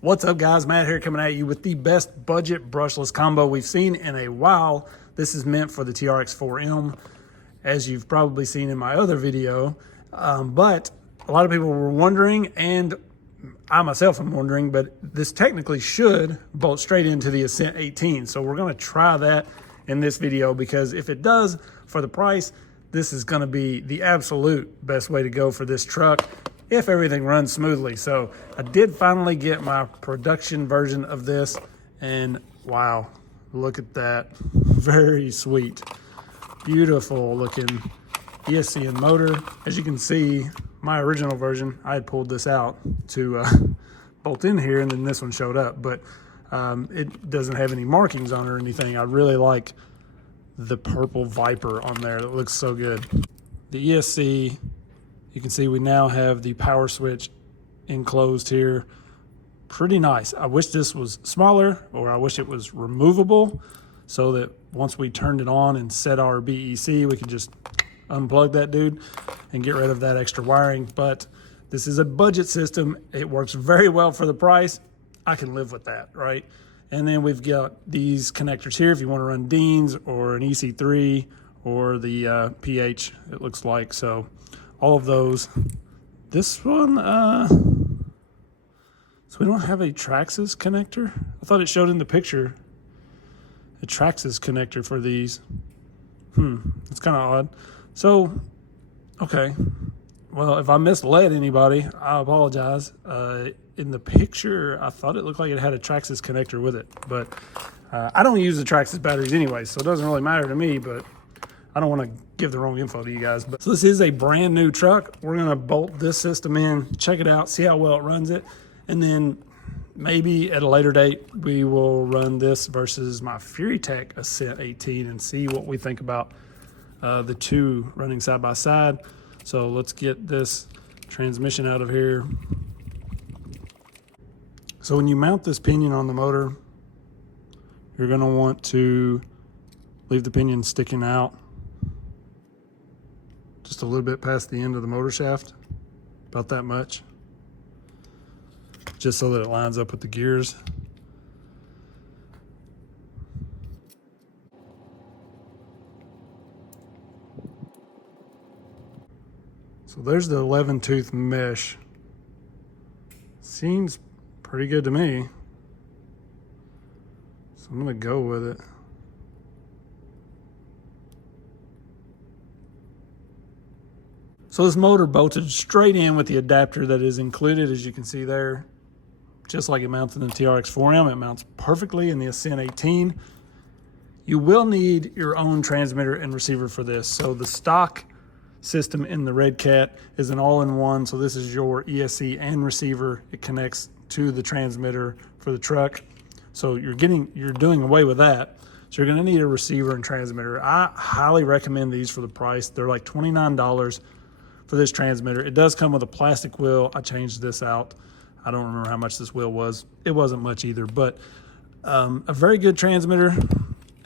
What's up, guys? Matt here, coming at you with the best budget brushless combo we've seen in a while. This is meant for the TRX4M, as you've probably seen in my other video. But a lot of people were wondering, and I myself am wondering, but this technically should bolt straight into the Ascent18. So we're going to try that in this video, because if it does, for the price, this is going to be the absolute best way to go for this truck if everything runs smoothly. So I did finally get my production version of this, and wow, look at that. Very sweet, beautiful looking ESC and motor. As you can see, my original version, I had pulled this out to bolt in here, and then this one showed up, but it doesn't have any markings on it or anything. I really like the purple Viper on there. That looks so good. The ESC, you can see we now have the power switch enclosed here. Pretty nice. I wish this was smaller, or I wish it was removable, so that once we turned it on and set our BEC, we could just unplug that dude and get rid of that extra wiring. But this is a budget system. It works very well for the price. I can live with that, right? And then we've got these connectors here if you want to run Deans or an EC3 or the PH, it looks like. So all of those. This one, so we don't have a Traxxas connector. I thought it showed in the picture a Traxxas connector for these. It's kind of odd. So, okay. Well, if I misled anybody, I apologize. In the picture, I thought it looked like it had a Traxxas connector with it, but I don't use the Traxxas batteries anyway, so it doesn't really matter to me, but I don't want to give the wrong info to you guys. But so this is a brand new truck. We're going to bolt this system in, check it out, see how well it runs it, and then maybe at a later date, we will run this versus my Redcat Ascent18 and see what we think about the two running side by side. So let's get this transmission out of here. So when you mount this pinion on the motor, you're going to want to leave the pinion sticking out just a little bit past the end of the motor shaft, about that much, just so that it lines up with the gears. So there's the 11-tooth mesh. Seems pretty good to me. So I'm gonna go with it. So this motor bolted straight in with the adapter that is included, as you can see there. Just like it mounts in the TRX4M, it mounts perfectly in the Ascent18. You will need your own transmitter and receiver for this. So the stock system in the Redcat is an all-in-one. So this is your ESC and receiver. It connects to the transmitter for the truck. So you're doing away with that. So you're gonna need a receiver and transmitter. I highly recommend these for the price. They're like $29 for this transmitter. It does come with a plastic wheel. I changed this out. I don't remember how much this wheel was. It wasn't much either, but a very good transmitter.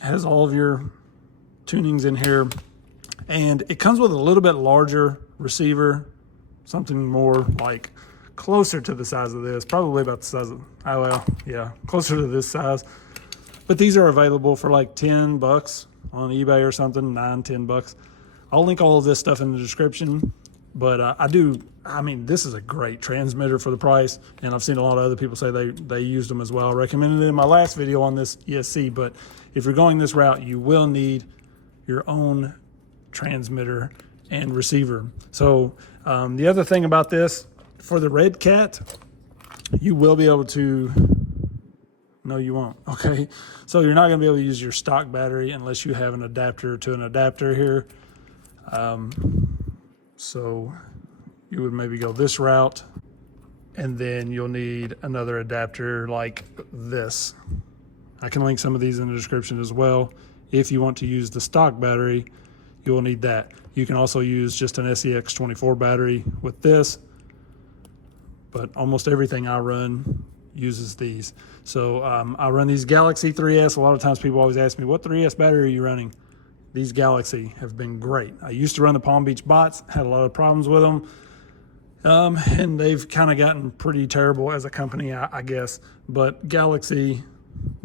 Has all of your tunings in here. And it comes with a little bit larger receiver, something more like closer to the size of this, probably about the size of, oh well, yeah, closer to this size. But these are available for like 10 bucks on eBay or something, 9, 10 bucks. I'll link all of this stuff in the description. But I mean, this is a great transmitter for the price. And I've seen a lot of other people say they used them as well. I recommended it in my last video on this ESC, but if you're going this route, you will need your own transmitter and receiver. So the other thing about this, for the Redcat, you will be able to, no you won't, okay? So you're not gonna be able to use your stock battery unless you have an adapter to an adapter here. So you would maybe go this route, and then you'll need another adapter like this. I can link some of these in the description as well. If you want to use the stock battery, you will need that. You can also use just an SEX24 battery with this, but almost everything I run uses these. So I run these Galaxy 3S. A lot of times people always ask me, what 3S battery are you running? These Galaxy have been great. I used to run the Palm Beach bots, had a lot of problems with them. And they've kind of gotten pretty terrible as a company, I guess. But Galaxy,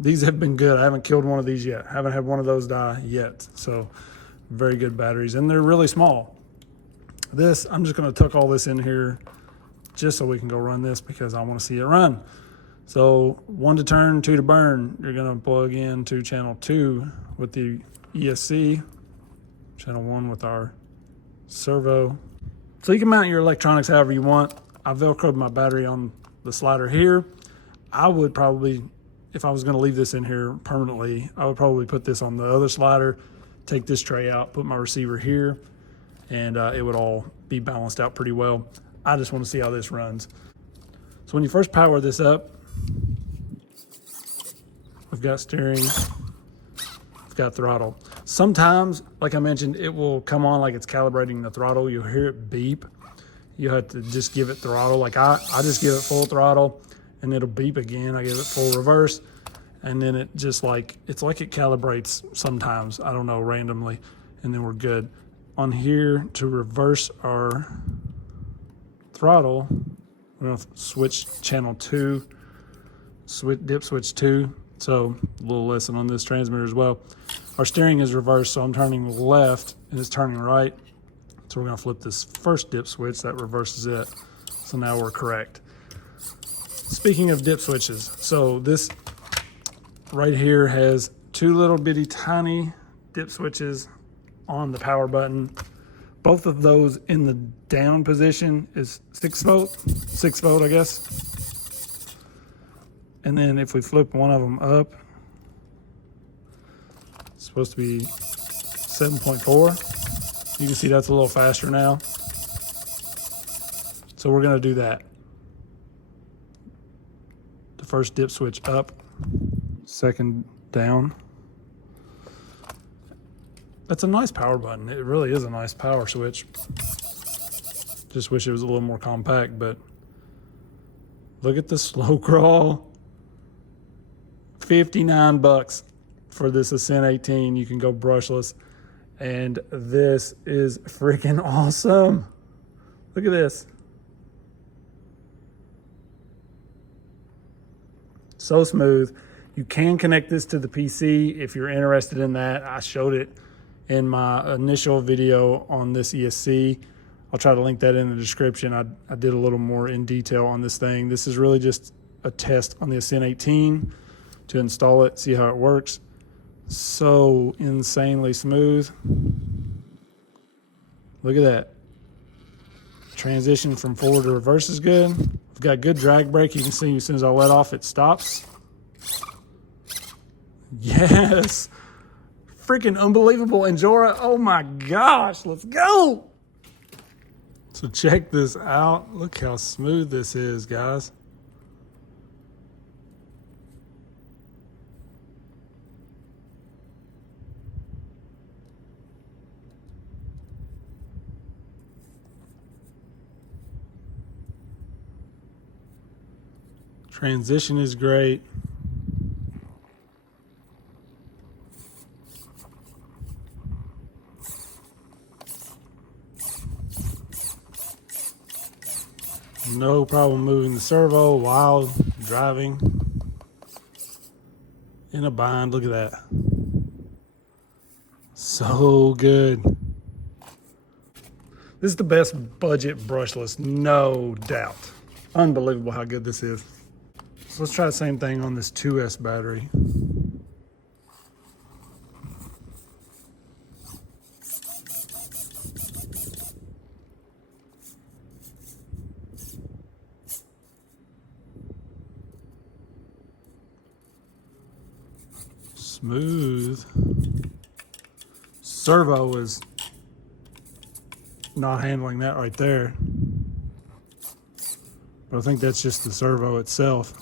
these have been good. I haven't killed one of these yet. I haven't had one of those die yet. So very good batteries, and they're really small. This, I'm just going to tuck all this in here just so we can go run this because I want to see it run. So 1 to turn, 2 to burn. You're going to plug in to channel 2 with the ESC, channel 1 with our servo. So you can mount your electronics however you want. I velcroed my battery on the slider here. I would probably, if I was going to leave this in here permanently, I would probably put this on the other slider, take this tray out, put my receiver here, and it would all be balanced out pretty well. I just want to see how this runs. So when you first power this up, we've got steering, we've got throttle. Sometimes, like I mentioned, it will come on like it's calibrating the throttle. You'll hear it beep. You have to just give it throttle. Like I just give it full throttle and it'll beep again. I give it full reverse, and then it just like, it's like it calibrates sometimes, I don't know, randomly, and then we're good. On here, to reverse our throttle, we're gonna switch channel 2, dip switch 2. So a little lesson on this transmitter as well. Our steering is reversed, so I'm turning left and it's turning right. So we're gonna flip this first dip switch, that reverses it. So now we're correct. Speaking of dip switches, so this right here has 2 little bitty tiny dip switches on the power button. Both of those in the down position is 6 volt, I guess. And then if we flip one of them up, it's supposed to be 7.4. You can see that's a little faster now. So we're gonna do that. The first dip switch up, second down. That's a nice power button. It really is a nice power switch. Just wish it was a little more compact, but look at the slow crawl. 59 bucks for this Ascent 18. You can go brushless, and this is freaking awesome. Look at this. So smooth. You can connect this to the PC if you're interested in that. I showed it in my initial video on this ESC. I'll try to link that in the description. I did a little more in detail on this thing. This is really just a test on the Ascent 18 to install it, see how it works. So insanely smooth. Look at that. Transition from forward to reverse is good. We've got good drag brake. You can see as soon as I let off, it stops. Yes. Freaking unbelievable, Injora. Oh my gosh, let's go. So check this out. Look how smooth this is, guys. Transition is great. No problem moving the servo while driving. In a bind, look at that. So good. This is the best budget brushless, no doubt. Unbelievable how good this is. So let's try the same thing on this 2S battery. Smooth. Servo is not handling that right there. But I think that's just the servo itself.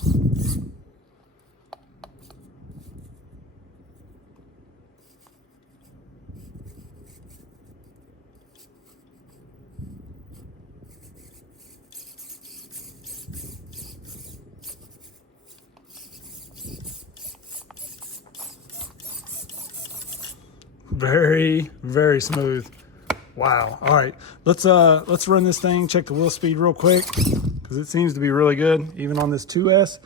Very, very smooth. Wow. All right, let's run this thing, check the wheel speed real quick, because it seems to be really good, even on this 2S.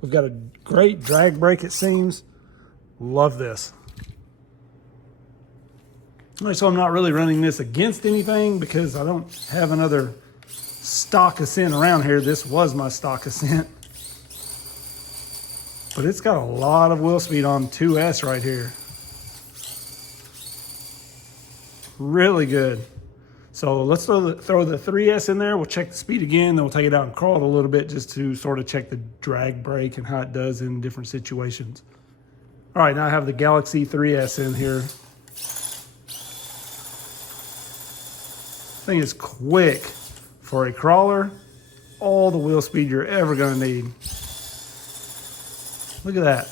We've got a great drag brake, it seems. Love this. All right, so I'm not really running this against anything because I don't have another stock Ascent around here. This was my stock Ascent. But it's got a lot of wheel speed on 2S right here. Really good. So let's throw the 3S in there. We'll check the speed again, then we'll take it out and crawl it a little bit just to sort of check the drag brake and how it does in different situations. All right, now I have the Galaxy 3S in here. Thing is quick for a crawler. All the wheel speed you're ever gonna need. Look at that.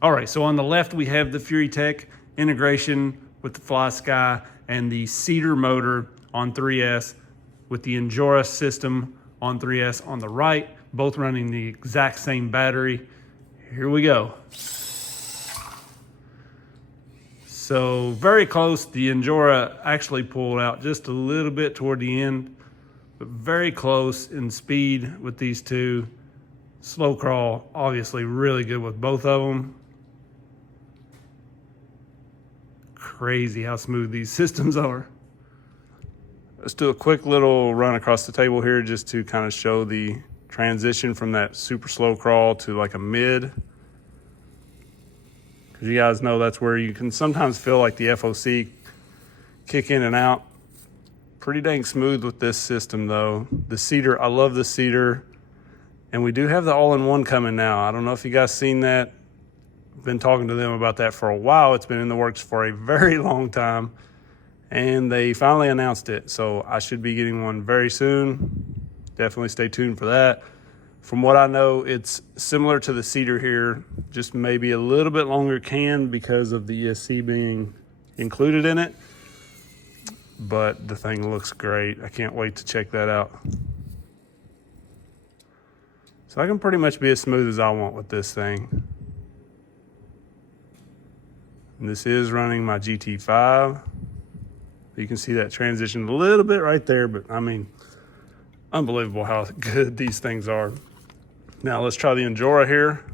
All right, so on the left, we have the Fury Tech integration with the Fly Sky and the Cedar motor on 3S with the Injora system on 3S on the right, both running the exact same battery. Here we go. So very close. The Injora actually pulled out just a little bit toward the end, but very close in speed with these two. Slow crawl, obviously really good with both of them. Crazy how smooth these systems are. Let's do a quick little run across the table here just to kind of show the transition from that super slow crawl to like a mid. Because you guys know that's where you can sometimes feel like the FOC kick in and out. Pretty dang smooth with this system though. The Cedar, I love the Cedar. And we do have the all-in-one coming now. I don't know if you guys seen that. Been talking to them about that for a while. It's been in the works for a very long time, and they finally announced it. So I should be getting one very soon. Definitely stay tuned for that. From what I know, it's similar to the Cedar here, just maybe a little bit longer can because of the ESC being included in it. But the thing looks great. I can't wait to check that out. So I can pretty much be as smooth as I want with this thing. And this is running my GT5. You can see that transition a little bit right there, but I mean, unbelievable how good these things are. Now let's try the Injora here.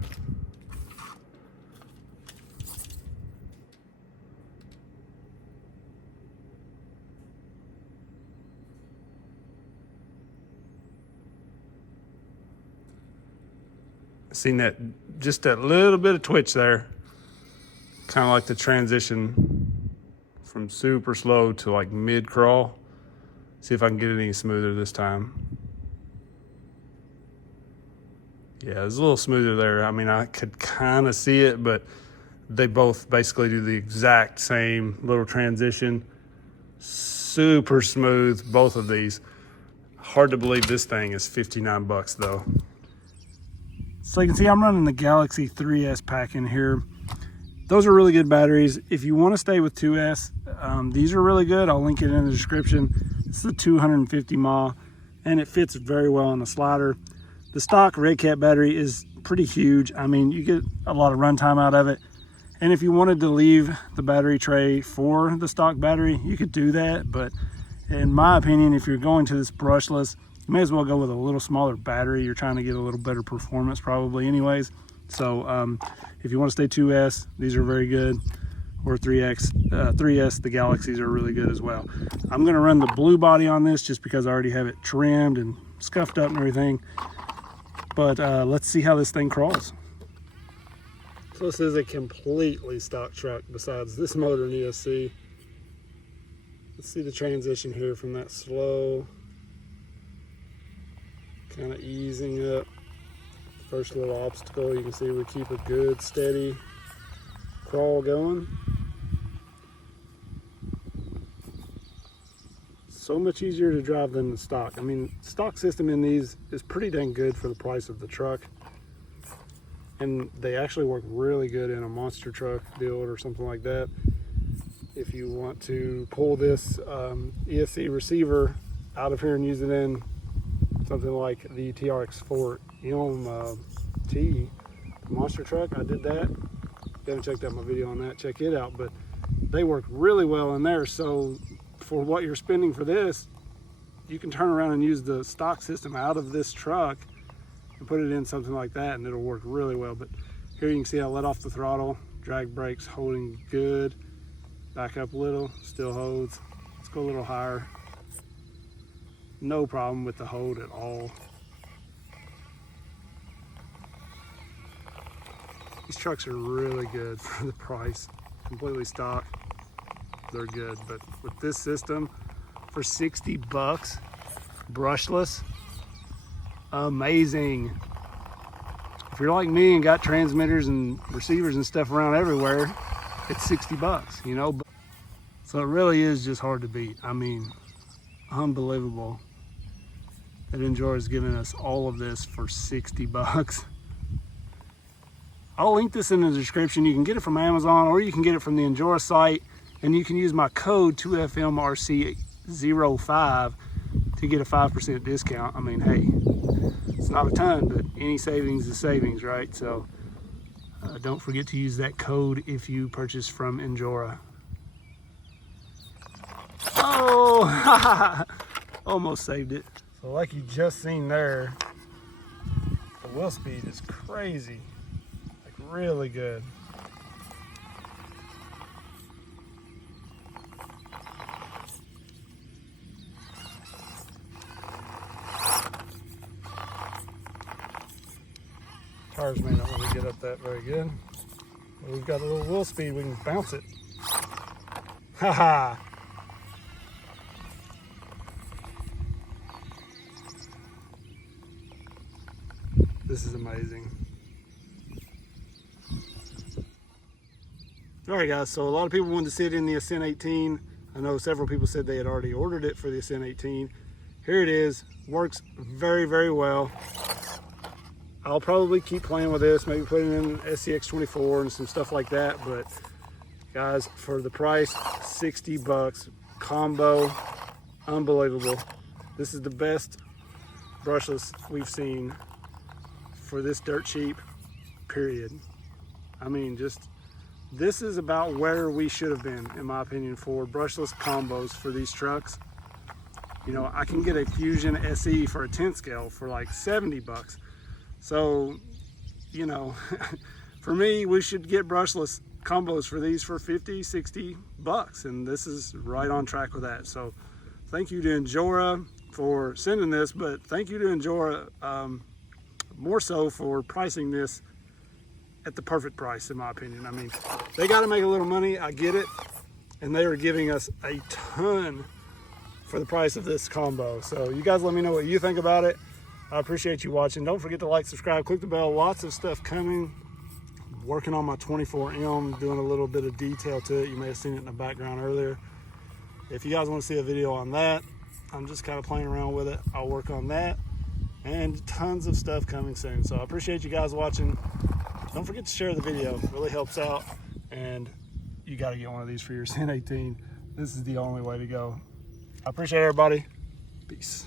Seen that, just that little bit of twitch there. Kind of like the transition from super slow to like mid crawl. See if I can get it any smoother this time. Yeah, it's a little smoother there. I mean, I could kind of see it, but they both basically do the exact same little transition. Super smooth, both of these. Hard to believe this thing is 59 bucks though. So you can see I'm running the Galaxy 3S pack in here. Those are really good batteries. If you want to stay with 2S, these are really good. I'll link it in the description. It's the 250 mAh, and it fits very well on the slider. The stock Redcat battery is pretty huge. I mean, you get a lot of runtime out of it. And if you wanted to leave the battery tray for the stock battery, you could do that. But in my opinion, if you're going to this brushless, you may as well go with a little smaller battery. You're trying to get a little better performance probably anyways. So if you want to stay 2S, these are very good. Or 3S, the Galaxies are really good as well. I'm going to run the blue body on this just because I already have it trimmed and scuffed up and everything. But let's see how this thing crawls. So this is a completely stock truck besides this motor and ESC. Let's see the transition here from that slow, kind of easing up. First little obstacle, you can see we keep a good steady crawl going. So much easier to drive than the stock. I mean, stock system in these is pretty dang good for the price of the truck. And they actually work really good in a monster truck build or something like that. If you want to pull this ESC receiver out of here and use it in something like the TRX4 T monster truck, I did that. you haven't checked out my video on that, check it out. But they work really well in there. So for what you're spending for this, you can turn around and use the stock system out of this truck and put it in something like that, and it'll work really well. But here you can see I let off the throttle, drag brakes holding good, back up a little, still holds. Let's go a little higher. No problem with the hold at all. These trucks are really good for the price. Completely stock, they're good. But with this system, for 60 bucks, brushless, amazing. If you're like me and got transmitters and receivers and stuff around everywhere, it's 60 bucks, you know? So it really is just hard to beat. I mean, unbelievable that Injora is giving us all of this for 60 bucks. I'll link this in the description. You can get it from Amazon or you can get it from the Injora site, and you can use my code 2FMRC05 to get a 5% discount. I mean, hey, it's not a ton, but any savings is savings, right? So don't forget to use that code if you purchase from Injora. Oh, almost saved it. So like you just seen there, the wheel speed is crazy. Really good. Tires may not want to get up that very good. But we've got a little wheel speed, we can bounce it. Haha. This is amazing. All right, guys, so a lot of people wanted to see it in the Ascent18. I know several people said they had already ordered it for the Ascent18. Here it is, works very, very well. I'll probably keep playing with this, maybe put it in SCX24 and some stuff like that, but guys, for the price, 60 bucks, combo, unbelievable. This is the best brushless we've seen for this dirt cheap, period. I mean, this is about where we should have been, in my opinion, for brushless combos for these trucks. You know, I can get a Fusion SE for a 10 scale for like 70 bucks. So, you know, for me, we should get brushless combos for these for 50, 60 bucks. And this is right on track with that. So thank you to Injora for sending this, but thank you to Injora more so for pricing this at the perfect price, in my opinion. I mean, they got to make a little money, I get it, and they are giving us a ton for the price of this combo. So you guys let me know what you think about it. I appreciate you watching. Don't forget to like, subscribe, click the bell. Lots of stuff coming. Working on my 24M, doing a little bit of detail to it. You may have seen it in the background earlier. If you guys want to see a video on that, I'm just kind of playing around with it. I'll work on that, and tons of stuff coming soon. So I appreciate you guys watching. Don't forget to share the video, it really helps out, and you got to get one of these for your Ascent18. This is the only way to go. I appreciate everybody. Peace.